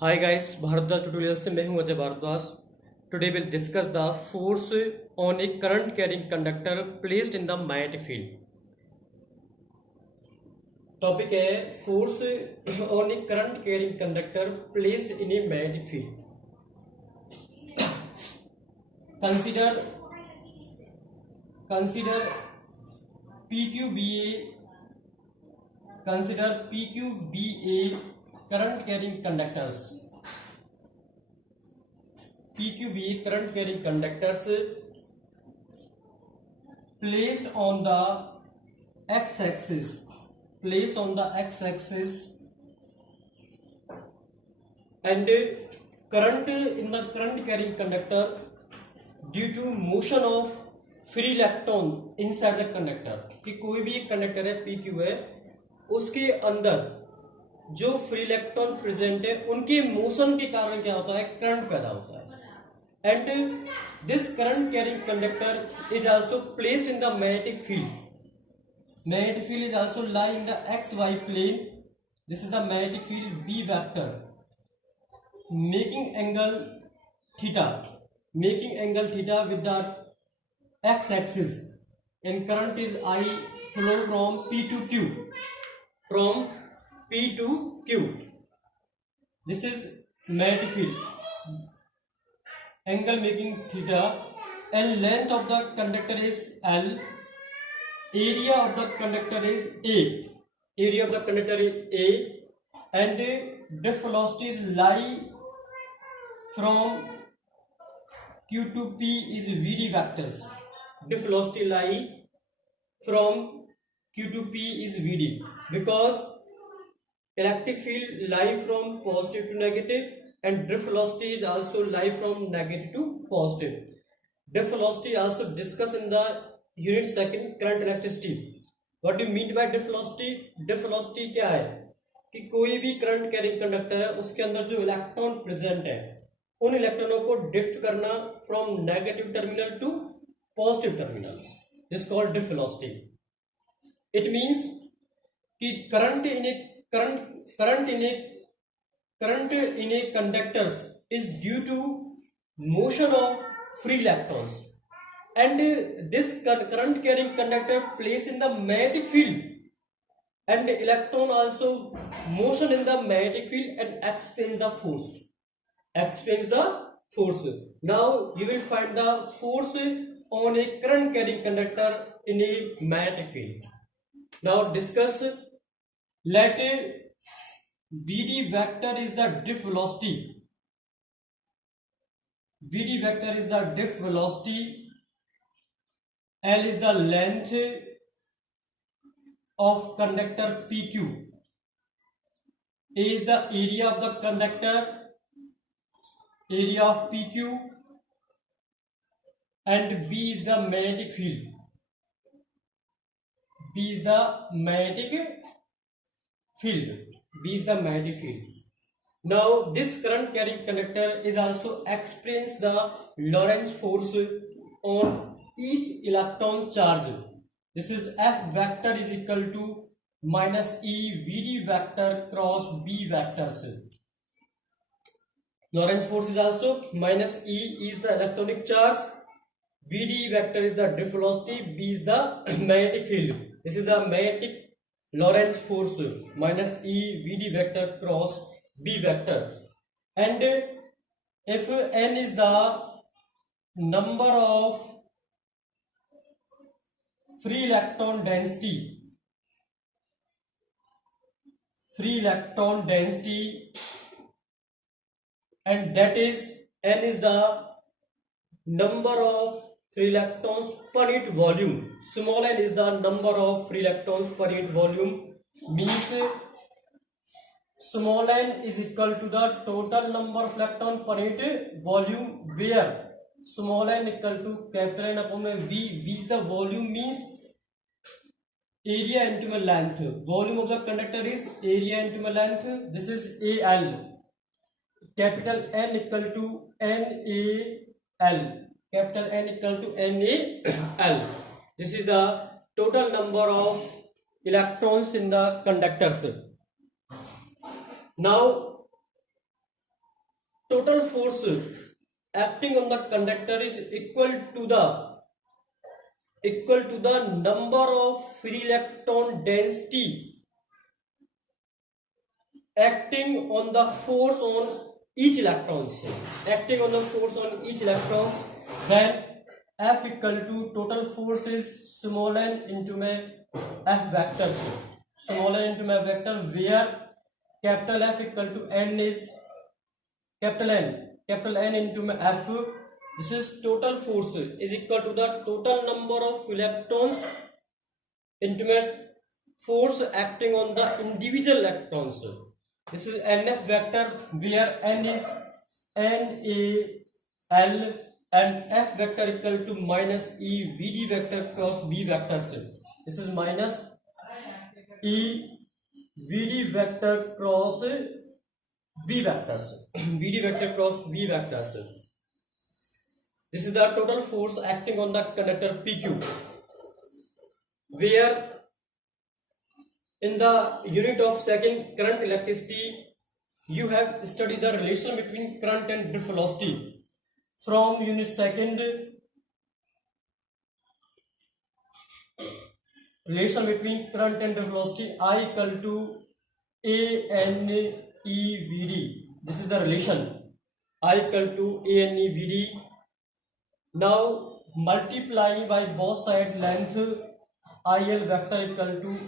Hi guys, Bhardwaj tutorial से मैं हूं Ajay Bhardwaj. Today will discuss the force on a current carrying conductor placed in the magnetic field. Topic है force on a current carrying conductor placed in a magnetic field. Consider PQBA current carrying conductors. PQBA current carrying conductors placed on the x-axis and current in the current carrying conductor due to motion of free electron inside the conductor. कि कोई भी एक conductor है PQ है, उसके अंदर जो free electron present है उनके मोशन के कारण क्या होता है, करंट पैदा होता है। And this current carrying conductor is also placed in the magnetic field. Magnetic field is also lie in the XY plane. This is the magnetic field B vector making angle theta with the x-axis, and current is I flow from P to Q. This is magnetic field. Angle making theta, and length of the conductor is L. Area of the conductor is A. And drift velocities lie from Q to P is Vd vectors. Drift velocity lie from Q to P is Vd, because electric field lie from positive to negative, and drift velocity is also lie from negative to positive. Drift velocity also discussed in the unit second current electricity. What do you mean by drift velocity? Drift velocity क्या है कि कोई भी current carrying conductor है, उसके अंदर जो electron present है उन इलेक्ट्रॉनों को ड्रिफ्ट करना from negative terminal to positive terminals, this called drift velocity. It means कि current in a conductors is due to motion of free electrons, and this current carrying conductor place in the magnetic field, and electron also motion in the magnetic field and explains the force. Now you will find the force on a current carrying conductor in a magnetic field. Now discuss. Let Vd vector is the drift velocity. Vd vector is the drift velocity. L is the length of conductor PQ. A is the area of the conductor, area of PQ, and B is the magnetic field. B is the magnetic field. Now this current carrying conductor is also explains the Lorentz force on each electron charge. This is F vector is equal to minus E Vd vector cross B vectors. Lorentz force is also minus E is the electronic charge, Vd vector is the drift velocity, B is the magnetic field. This is the magnetic Lorentz force, minus E Vd vector cross B vector. And if N is the number of free electron density, and that is N is the number of free electrons per unit volume. Small n is the number of free electrons per unit volume, means small n is equal to the total number of electrons per unit volume, where small n equal to capital N upon V. V is the volume, means area into my length. Volume of the conductor is area into my length. This is AL. Capital N equal to NaL. Capital N equal to NaL. This is the total number of electrons in the conductors. Now total force acting on the conductor is equal to the number of free electron density acting on the force on each electrons, then F equal to total force is small n into my F vector, where capital F equal to n is capital N into my F. This is total force is equal to the total number of electrons into my force acting on the individual electrons. This is NF vector, where n is NaL and F vector equal to minus E Vd vector cross B vectors. This is minus E Vd vector cross B vectors. Vd vector cross B vectors. This is the total force acting on the conductor PQ, where in the unit of second current electricity you have studied the relation between current and drift velocity. From unit second, relation between current and drift velocity, I equal to ANEVD. This is the relation, I equal to ANEVD. Now multiply by both side length, IL vector equal to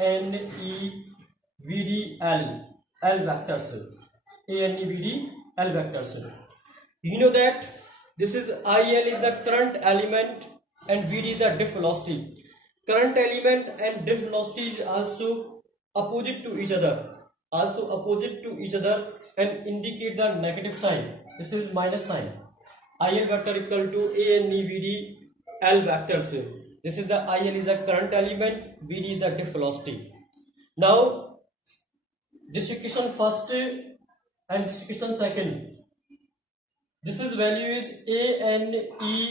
ANEVDL, L vectors, ANEVDL vectors. You know that this is IL is the current element and VD the drift velocity. Current element and drift velocity is also opposite to each other, and indicate the negative sign. This is minus sign. IL vector equal to ANEVDL vectors. This is the IL is the current element, VD is the drift velocity. Now this equation first and this equation second. This is value is ANEVDL.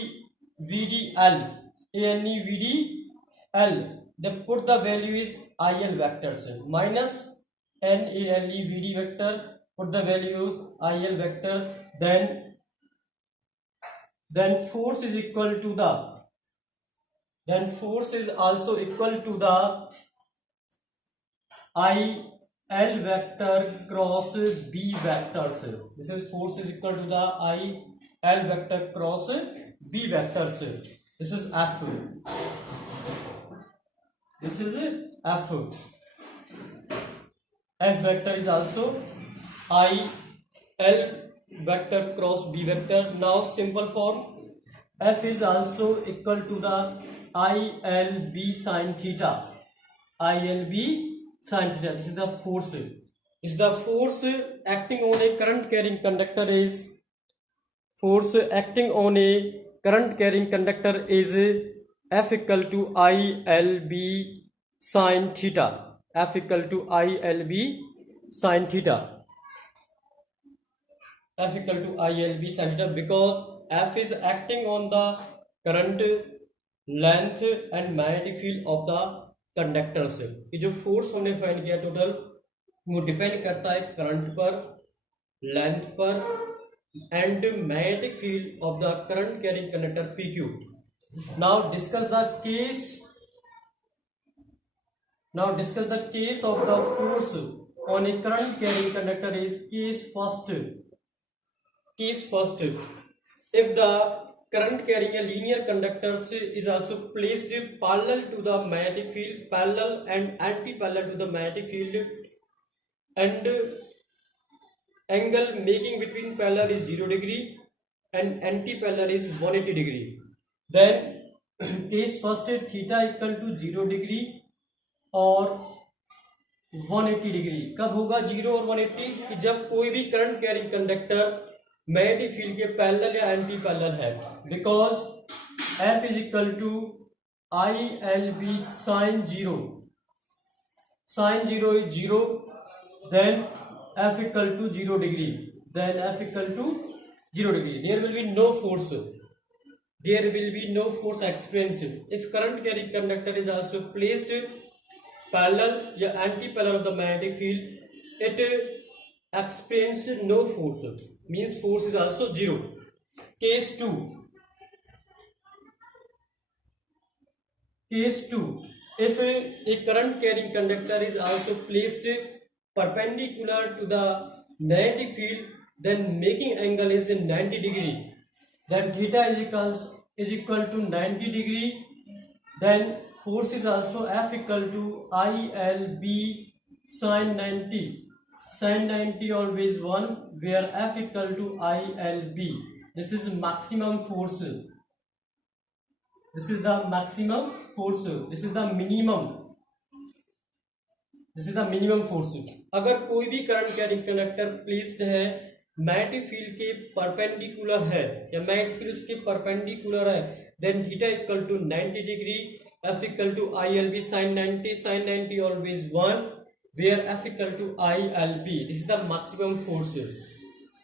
Then put the value is IL vectors minus NALEVD vector. Put the values IL vector. Then force is equal to the. Then force is also equal to the IL vector cross B vectors. This is force is equal to the IL vector cross B vectors. This is F. This is F. F vector is also IL vector cross B vector. Now simple form, F is also equal to the ILB sin theta. This is the force. Is the force acting on a current carrying conductor is F equal to ILB sin theta. F equal to ILB sin theta. F equal to ILB sin theta, because F is acting on the current, length and magnetic field of the conductors. ये जो force हमने find किया total, वो depend करता है current पर, length पर and magnetic field of the current carrying conductor PQ. Now discuss the case of the force on a current carrying conductor is case first. If the current carrying a linear conductor is also placed parallel to the magnetic field, parallel and anti-parallel to the magnetic field, and angle making between parallel is 0 degree and anti-parallel is 180 degree, then case first theta equal to 0 degree और 180 degree. कब होगा 0 और 180? कि जब कोई भी current carrying conductor magnetic field के parallel या एंटी पैरेलल है, because F is equal to ILB sin 0. Sin 0 is 0, then F equal to 0 degree. Then F equal to 0 degree. There will be no force. There will be no force experienced. If current carrying conductor is also placed parallel या anti-parallel of the magnetic field, it experiences no force. means force is also 0. Case 2. Case 2. If a current carrying conductor is also placed perpendicular to the magnetic field, then making angle is 90 degree. Then theta is equal to 90 degree. Then force is also F equal to ILB sin 90. Sin 90 always 1, where F equal to ILB. This is maximum force. This is the maximum force. This is the minimum. This is the minimum force. अगर कोई भी current carrying conductor placed है magnetic field के perpendicular है या magnetic field उसके perpendicular है, then theta equal to 90 degree, F equal to I L B sine 90 always 1, where F equal to I L B. This is the maximum force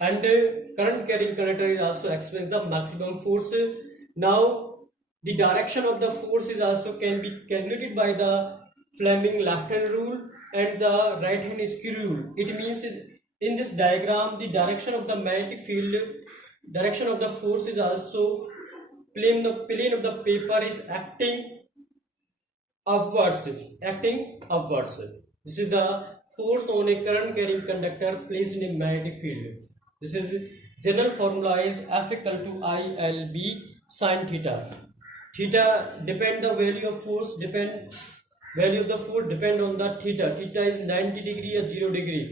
and current carrying conductor is also express the maximum force. Now the direction of the force is also can be calculated by the Fleming left hand rule and the right hand screw rule. It means in this diagram the direction of the magnetic field, direction of the force is also plane of the paper is acting upwards. This is the force on a current carrying conductor placed in a magnetic field. This is general formula is F equal to ILB sin theta. Theta depend the value of force value of the force depend on the theta. Theta is 90 degree or 0 degree.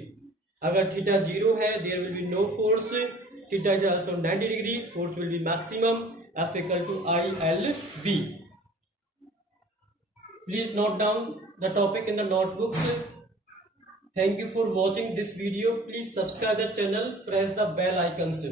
अगर theta 0 है, there will be no force. Theta is also 90 degree. Force will be maximum. F equal to ILB. Please note down the topic in the notebooks. Thank you for watching this video. Please subscribe the channel. Press the bell icons.